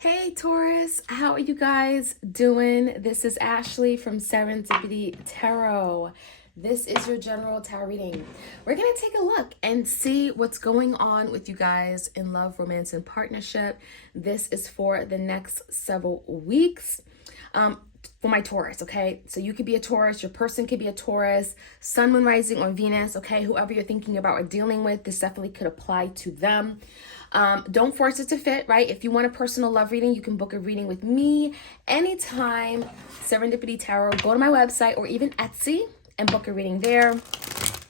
Hey Taurus, how are you guys doing? This is Ashley from Serendipity Tarot. This is your general tarot reading. We're going to take a look and see what's going on with you guys in love, romance, and partnership. This is for the next several weeks. For my Taurus, okay? So you could be a Taurus, your person could be a Taurus, Sun, Moon, Rising, or Venus, okay? Whoever you're thinking about or dealing with, this definitely could apply to them. Don't force it to fit, right? If you want a personal love reading, you can book a reading with me anytime. Serendipity Tarot, go to my website or even Etsy and book a reading there.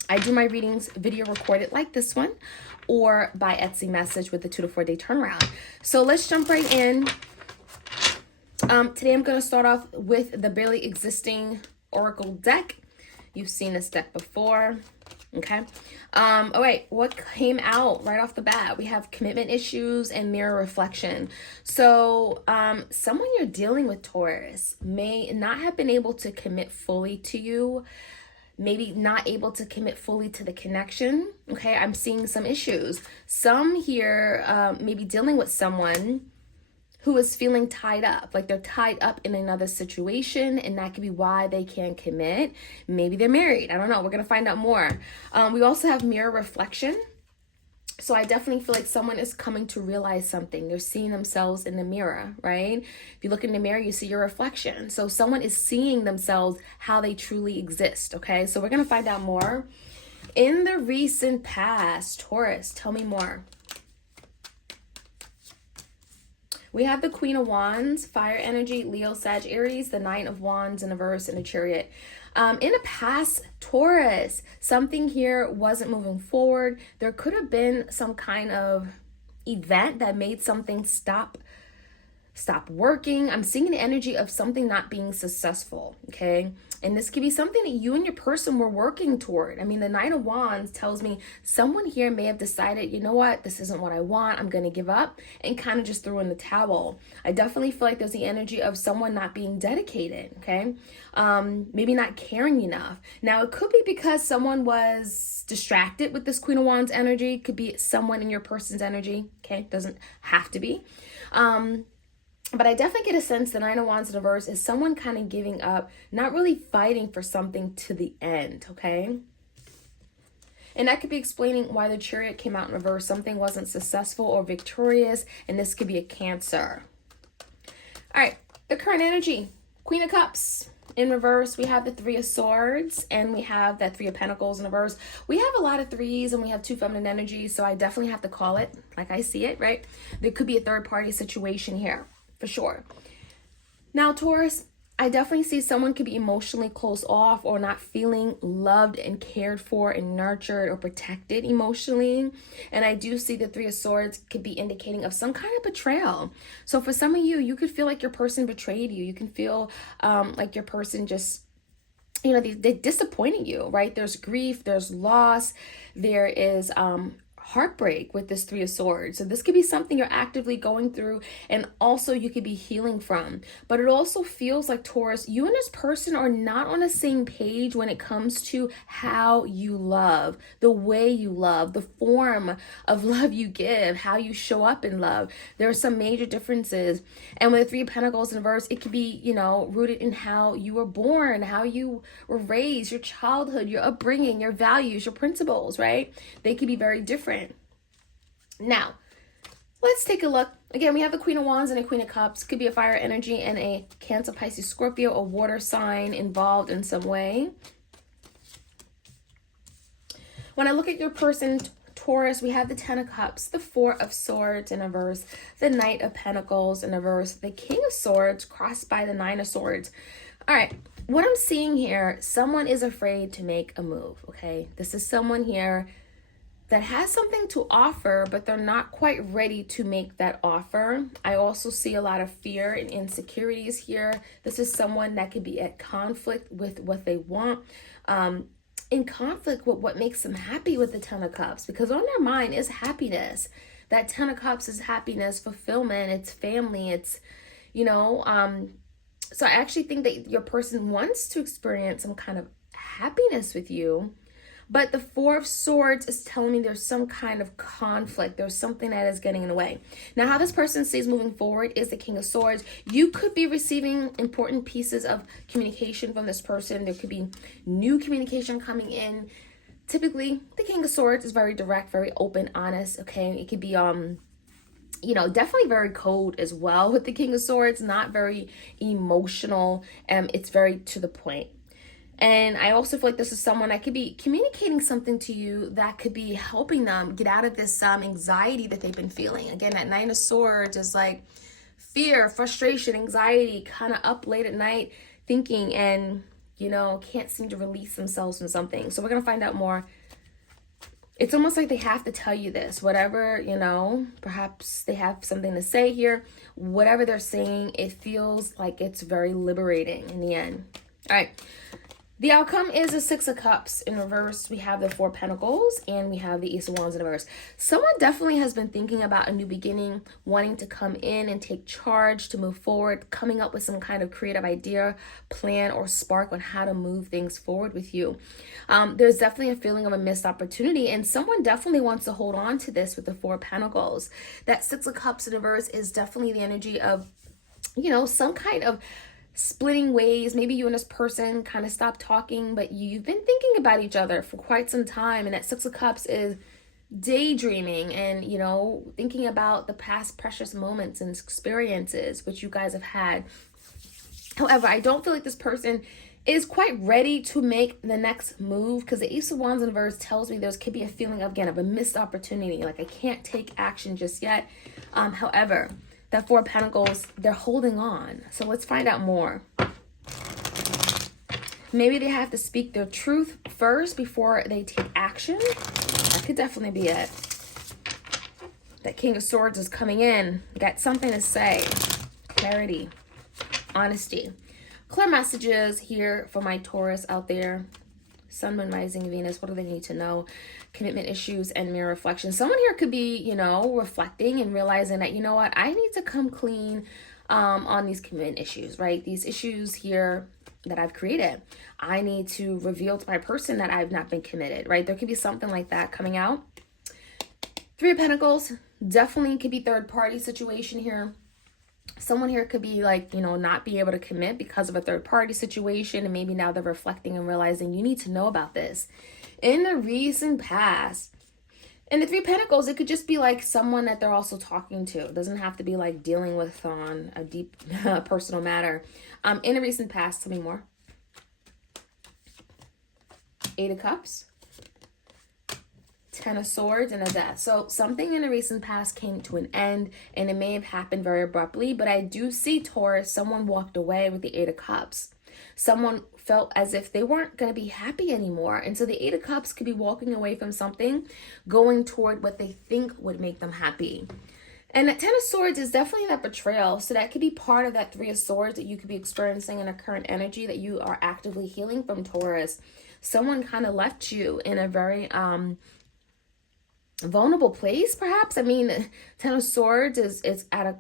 I do my readings video recorded like this one or by Etsy message with a 2 to 4 day turnaround. So let's jump right in. Today I'm going to start off with the barely existing Oracle deck. You've seen this deck before. Okay. Oh wait, what came out right off the bat? We have commitment issues and mirror reflection. So someone you're dealing with, Taurus, may not have been able to commit fully to you, maybe not able to commit fully to the connection. Okay, I'm seeing some issues. Some here may be dealing with someone who is feeling tied up, like they're tied up in another situation, and that could be why they can't commit. Maybe they're married. I don't know. We're going to find out more. We also have mirror reflection. So I definitely feel like someone is coming to realize something. They're seeing themselves in the mirror, right? If you look in the mirror, you see your reflection. So someone is seeing themselves how they truly exist, okay? So we're going to find out more. In the recent past, Taurus, tell me more. We have the Queen of Wands, fire energy, Leo, Sag, Aries, the Knight of Wands in a verse, and a Chariot. In a past, Taurus, something here wasn't moving forward. There could have been some kind of event that made something stop working. I'm seeing an energy of something not being successful, okay? And this could be something that you and your person were working toward. I mean, the Knight of Wands tells me someone here may have decided, you know what, this isn't what I want. I'm going to give up, and kind of just threw in the towel. I definitely feel like there's the energy of someone not being dedicated, okay? Maybe not caring enough. Now, it could be because someone was distracted with this Queen of Wands energy. It could be someone in your person's energy, okay? Doesn't have to be. But I definitely get a sense the Nine of Wands in reverse is someone kind of giving up, not really fighting for something to the end, okay? And that could be explaining why the Chariot came out in reverse. Something wasn't successful or victorious, and this could be a Cancer. All right, the current energy. Queen of Cups in reverse. We have the Three of Swords, and we have that Three of Pentacles in reverse. We have a lot of threes, and we have two feminine energies, so I definitely have to call it like I see it, right? There could be a third-party situation here. For sure. Now, Taurus, I definitely see someone could be emotionally closed off or not feeling loved and cared for and nurtured or protected emotionally. And I do see the Three of Swords could be indicating of some kind of betrayal. So for some of you, you could feel like your person betrayed you. You can feel like your person just, you know, they disappointed you, right? There's grief, there's loss, there is heartbreak with this Three of Swords. So this could be something you're actively going through, and also you could be healing from. But it also feels like, Taurus, you and this person are not on the same page when it comes to how you love, the way you love, the form of love you give, how you show up in love. There are some major differences. And with the Three of Pentacles in reverse, it could be, you know, rooted in how you were born, how you were raised, your childhood, your upbringing, your values, your principles, right? They could be very different. Now, let's take a look. Again, we have the Queen of Wands and a Queen of Cups. Could be a fire energy and a Cancer, Pisces, Scorpio, a water sign involved in some way. When I look at your person, Taurus, we have the Ten of Cups, the Four of Swords in reverse, the Knight of Pentacles in reverse, the King of Swords crossed by the Nine of Swords. All right, what I'm seeing here, someone is afraid to make a move, okay? This is someone here that has something to offer, but they're not quite ready to make that offer. I also see a lot of fear and insecurities here. This is someone that could be at conflict with what they want, in conflict with what makes them happy with the Ten of Cups, because on their mind is happiness. That Ten of Cups is happiness, fulfillment, it's family, it's, you know, so I actually think that your person wants to experience some kind of happiness with you, But the Four of Swords is telling me there's some kind of conflict. There's something that is getting in the way. Now, how this person sees moving forward is the King of Swords. You could be receiving important pieces of communication from this person. There could be new communication coming in. Typically, the King of Swords is very direct, very open, honest, okay? It could be, definitely very cold as well with the King of Swords, not very emotional. It's very to the point. And I also feel like this is someone that could be communicating something to you that could be helping them get out of this anxiety that they've been feeling. Again, that Nine of Swords is like fear, frustration, anxiety, kind of up late at night thinking and, can't seem to release themselves from something. So we're going to find out more. It's almost like they have to tell you this. Whatever, perhaps they have something to say here. Whatever they're saying, it feels like it's very liberating in the end. All right. The outcome is the Six of Cups in reverse. We have the Four of Pentacles and we have the Ace of Wands in reverse. Someone definitely has been thinking about a new beginning, wanting to come in and take charge, to move forward, coming up with some kind of creative idea, plan, or spark on how to move things forward with you. There's definitely a feeling of a missed opportunity, and someone definitely wants to hold on to this with the Four of Pentacles. That Six of Cups in reverse is definitely the energy of, some kind of splitting ways. Maybe you and this person kind of stopped talking, but you've been thinking about each other for quite some time. And that Six of Cups is daydreaming and, thinking about the past precious moments and experiences which you guys have had. However, I don't feel like this person is quite ready to make the next move, because the Ace of Wands in reverse tells me there could be a feeling of a missed opportunity. Like I can't take action just yet. However, that Four of Pentacles, they're holding on. So let's find out more. Maybe they have to speak their truth first before they take action. That could definitely be it. That King of Swords is coming in. Got something to say. Clarity. Honesty. Clear messages here for my Taurus out there. Sun, Moon, Rising, Venus. What do they need to know? Commitment issues and mirror reflection. Someone here could be, reflecting and realizing that, what, I need to come clean on these commitment issues, right? These issues here that I've created. I need to reveal to my person that I've not been committed, right? There could be something like that coming out. Three of Pentacles. Definitely could be third party situation here. Someone here could be not be able to commit because of a third party situation. And maybe now they're reflecting and realizing you need to know about this. In the recent past, in the Three of Pentacles, it could just be someone that they're also talking to. It doesn't have to be dealing with on a deep personal matter. In the recent past, tell me more. Eight of Cups. Ten of Swords and a Death. So something in the recent past came to an end, and it may have happened very abruptly, but I do see, Taurus, someone walked away with the Eight of Cups. Someone felt as if they weren't going to be happy anymore. And so the Eight of Cups could be walking away from something, going toward what they think would make them happy. And that Ten of Swords is definitely that betrayal. So that could be part of that Three of Swords that you could be experiencing in a current energy that you are actively healing from, Taurus. Someone kind of left you in a very vulnerable place, perhaps. I mean, Ten of Swords is at an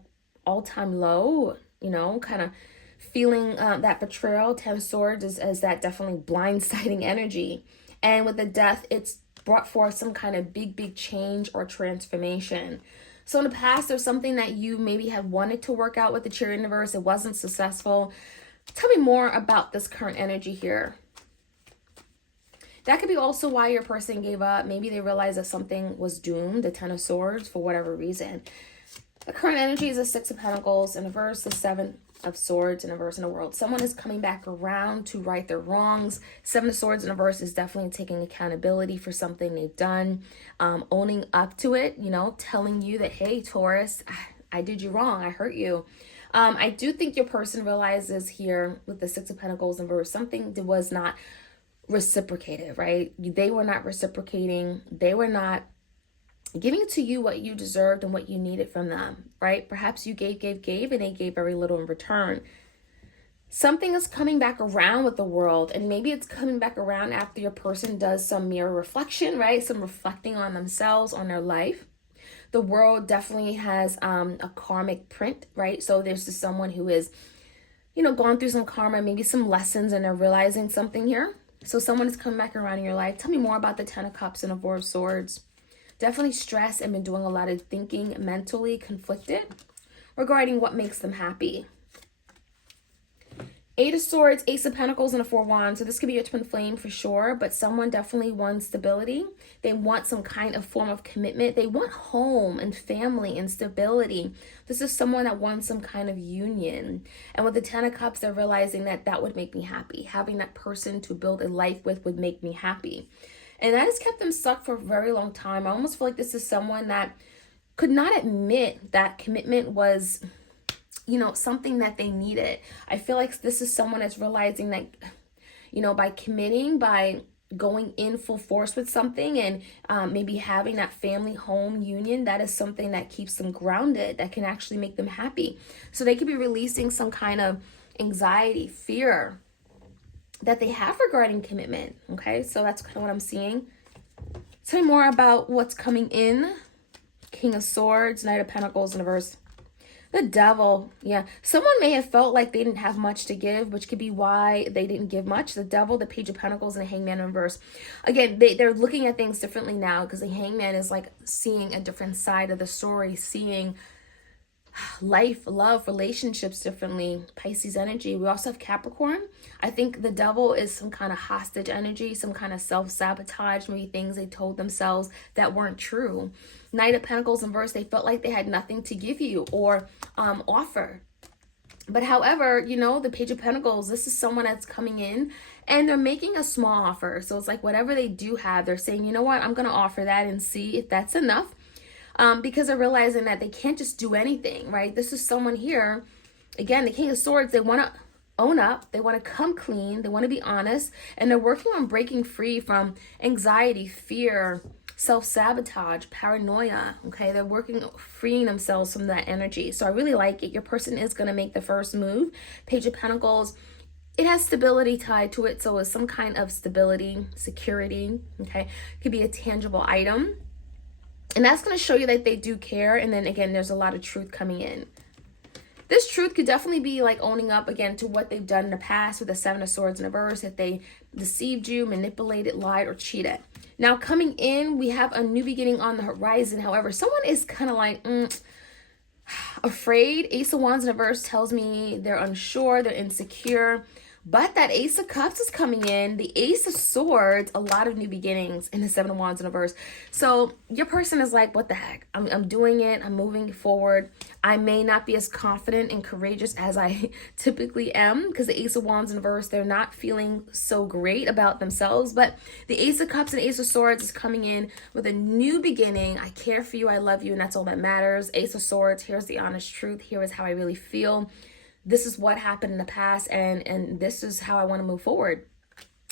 all-time low, kind of feeling that betrayal. Ten of Swords is that definitely blindsiding energy. And with the Death, it's brought forth some kind of big change or transformation. So in the past, there's something that you maybe have wanted to work out with the Chariot universe. It wasn't successful. Tell me more about this current energy here. That could be also why your person gave up. Maybe they realized that something was doomed, the Ten of Swords, for whatever reason. The current energy is the Six of Pentacles in reverse, the Seven of Swords in reverse in the world. Someone is coming back around to right their wrongs. Seven of Swords in reverse is definitely taking accountability for something they've done, owning up to it, telling you that, hey, Taurus, I did you wrong. I hurt you. I do think your person realizes here with the Six of Pentacles in reverse, something that was not reciprocated, right? They were not reciprocating. They were not giving to you what you deserved and what you needed from them, right? Perhaps you gave, and they gave very little in return. Something is coming back around with the world, and maybe it's coming back around after your person does some mirror reflection, right? Some reflecting on themselves, on their life. The world definitely has a karmic print, right? So there's just someone who is, gone through some karma, maybe some lessons, and they're realizing something here. So someone is coming back around in your life. Tell me more about the Ten of Cups and the Four of Swords. Definitely stressed and been doing a lot of thinking, mentally conflicted regarding what makes them happy. Eight of Swords, Ace of Pentacles, and a Four of Wands. So this could be your twin flame for sure, but someone definitely wants stability. They want some kind of form of commitment. They want home and family and stability. This is someone that wants some kind of union. And with the Ten of Cups, they're realizing that that would make me happy. Having that person to build a life with would make me happy. And that has kept them stuck for a very long time. I almost feel like this is someone that could not admit that commitment was, you know, something that they needed. I feel like this is someone that's realizing that, you know, by committing, by going in full force with something and maybe having that family home union, that is something that keeps them grounded, that can actually make them happy. So they could be releasing some kind of anxiety, fear that they have regarding commitment. Okay, so that's kind of what I'm seeing. Tell me more about what's coming in. King of Swords, Knight of Pentacles in reverse. The Devil, yeah. Someone may have felt like they didn't have much to give, which could be why they didn't give much. The Devil, the Page of Pentacles, and the Hangman in reverse. Again, they're looking at things differently now because the Hangman is like seeing a different side of the story, seeing life, love, relationships differently. Pisces energy. We also have Capricorn. I think the Devil is some kind of hostage energy, some kind of self-sabotage, maybe things they told themselves that weren't true. Knight of Pentacles in verse, they felt like they had nothing to give you or offer. But however, you know, the Page of Pentacles, this is someone that's coming in and they're making a small offer. So it's like whatever they do have, they're saying, you know what, I'm going to offer that and see if that's enough. Because they're realizing that they can't just do anything, right? This is someone here, again, the King of Swords, they want to own up, they want to come clean, they want to be honest, and they're working on breaking free from anxiety, fear, self-sabotage, paranoia, okay? They're working, freeing themselves from that energy. So I really like it. Your person is going to make the first move. Page of Pentacles, it has stability tied to it, so it's some kind of stability, security, okay? It could be a tangible item. And that's going to show you that they do care. And then again, there's a lot of truth coming in. This truth could definitely be like owning up again to what they've done in the past with the Seven of Swords in reverse. If they deceived you, manipulated, lied, or cheated. Now coming in, we have a new beginning on the horizon. However, someone is kind of like afraid. Ace of Wands in reverse tells me they're unsure, they're insecure. But that Ace of Cups is coming in. The Ace of Swords, a lot of new beginnings in the Seven of Wands in reverse. So your person is like, what the heck? I'm doing it. I'm moving forward. I may not be as confident and courageous as I typically am because the Ace of Wands in reverse, they're not feeling so great about themselves. But the Ace of Cups and Ace of Swords is coming in with a new beginning. I care for you. I love you. And that's all that matters. Ace of Swords, here's the honest truth. Here is how I really feel. This is what happened in the past, and this is how I want to move forward.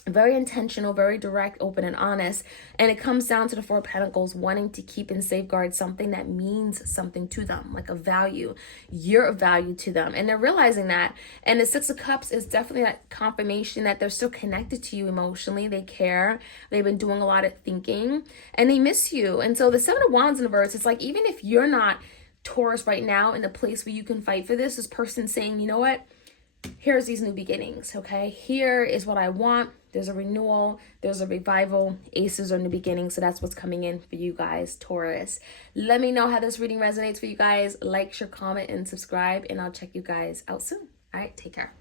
Very intentional, very direct, open, and honest. And it comes down to the Four of Pentacles, wanting to keep and safeguard something that means something to them, like a value. You're a value to them. And they're realizing that. And the Six of Cups is definitely that confirmation that they're still connected to you emotionally. They care. They've been doing a lot of thinking. And they miss you. And so the Seven of Wands in the verse, it's like, even if you're not Taurus right now in the place where you can fight for this person saying, you know what, here's these new beginnings, okay? Here is what I want. There's a renewal, there's a revival. Aces are new beginnings, so that's what's coming in for you guys, Taurus. Let me know how this reading resonates for you guys. Like, share, comment, and subscribe, and I'll check you guys out soon. All right, take care.